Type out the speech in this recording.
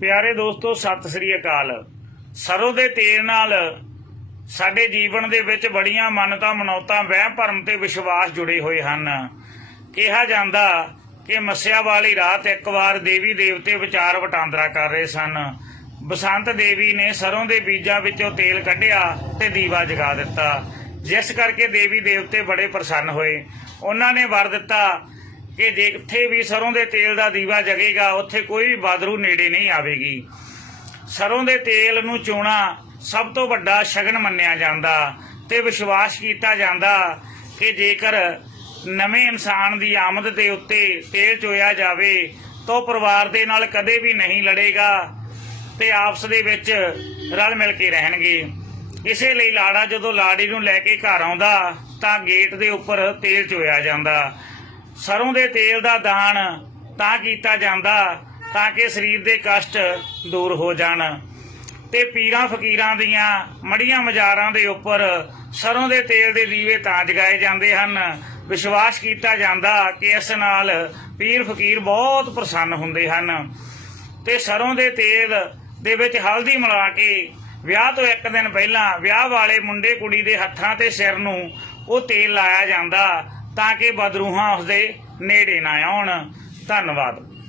ਪਿਆਰੇ ਦੋਸਤੋ, ਸਤਿ ਸ੍ਰੀ ਅਕਾਲ। ਸਰੋਂ ਦੇ ਤੇਲ ਨਾਲ ਸਾਡੇ ਜੀਵਨ ਦੇ ਵਿੱਚ ਬੜੀਆਂ ਮੰਨਤਾਂ, ਮਨੌਤਾਂ, ਵਹਿਮ, ਭਰਮ ਤੇ ਵਿਸ਼ਵਾਸ ਜੁੜੇ ਹੋਏ ਹਨ। ਕਿਹਾ ਜਾਂਦਾ ਕਿ ਮੱਸਿਆ ਵਾਲੀ ਰਾਤ ਇੱਕ ਵਾਰ ਦੇਵੀ ਦੇਵਤੇ ਵਿਚਾਰ ਵਟਾਂਦਰਾ ਕਰ ਰਹੇ ਸਨ। ਬਸੰਤ ਦੇਵੀ ਨੇ ਸਰੋਂ ਦੇ ਬੀਜਾਂ ਵਿੱਚੋਂ ਤੇਲ ਕੱਢਿਆ ਤੇ ਦੀਵਾ ਜਗਾ ਦਿੱਤਾ। ਜਿਸ ਕਰਕੇ ਦੇਵੀ ਦੇਵਤੇ ਬੜੇ ਪ੍ਰਸੰਨ ਹੋਏ। ਉਹਨਾਂ ਨੇ ਵਰ ਦਿੱਤਾ ਕਿ ਜਿੱਥੇ ਵੀ ਸਰੋਂ ਦੇ ਤੇਲ ਦਾ ਦੀਵਾ ਜਗੇਗਾ, ਉੱਥੇ ਕੋਈ ਵੀ ਬਾਦਰੂ ਨੇੜੇ ਨਹੀਂ ਆਵੇਗੀ। ਸਰੋਂ ਦੇ ਤੇਲ ਨੂੰ ਚੋਣਾ ਸਭ ਤੋਂ ਵੱਡਾ ਸ਼ਗਨ ਮੰਨਿਆ ਜਾਂਦਾ ਤੇ ਵਿਸ਼ਵਾਸ ਕੀਤਾ ਜਾਂਦਾ ਕਿ ਜੇਕਰ ਨਵੇਂ ਇਨਸਾਨ ਦੀ ਆਮਦ ਦੇ ਉੱਤੇ ਤੇਲ ਚੋਇਆ ਜਾਵੇ, ਤਾਂ ਪਰਿਵਾਰ ਦੇ ਨਾਲ ਕਦੇ ਵੀ ਨਹੀਂ ਲੜੇਗਾ ਤੇ ਆਪਸ ਦੇ ਵਿੱਚ ਰਲ ਮਿਲ ਕੇ ਰਹਿਣਗੇ। ਇਸੇ ਲਈ ਲਾੜਾ ਜਦੋਂ ਲਾੜੀ ਨੂੰ ਲੈ ਕੇ ਘਰ ਆਉਂਦਾ, ਤਾਂ ਗੇਟ ਦੇ ਉੱਪਰ ਤੇਲ ਚੋਇਆ ਜਾਂਦਾ। ਸਰੋਂ ਦੇ ਤੇਲ ਦਾ ਦਾਨ ਤਾਂ ਕੀਤਾ ਜਾਂਦਾ ਤਾਂ ਕਿ ਸਰੀਰ ਦੇ ਕਸ਼ਟ ਦੂਰ ਹੋ ਜਾਣ। ਤੇ ਪੀਰਾਂ ਫਕੀਰਾਂ ਦੀਆਂ ਮੜੀਆਂ ਮਜ਼ਾਰਾਂ ਦੇ ਉੱਪਰ ਸਰੋਂ ਦੇ ਤੇਲ ਦੇ ਦੀਵੇ ਤਾਂ ਜਗਾਏ ਜਾਂਦੇ ਹਨ। ਵਿਸ਼ਵਾਸ ਕੀਤਾ ਜਾਂਦਾ ਕਿ ਇਸ ਨਾਲ ਪੀਰ ਫਕੀਰ ਬਹੁਤ ਪ੍ਰਸੰਨ ਹੁੰਦੇ ਹਨ। ਤੇ ਸਰੋਂ ਦੇ ਤੇਲ ਦੇ ਵਿੱਚ ਹਲਦੀ ਮਿਲਾ ਕੇ ਵਿਆਹ ਤੋਂ ਇੱਕ ਦਿਨ ਪਹਿਲਾਂ ਵਿਆਹ ਵਾਲੇ ਮੁੰਡੇ ਕੁੜੀ ਦੇ ਹੱਥਾਂ ਤੇ ਸਿਰ ਨੂੰ ਉਹ ਤੇਲ ਲਾਇਆ ਜਾਂਦਾ ਤਾਂ ਕਿ ਬਦਰੂਹਾਂ ਉਸਦੇ ਨੇੜੇ ਨਾ ਆਉਣ। ਧੰਨਵਾਦ।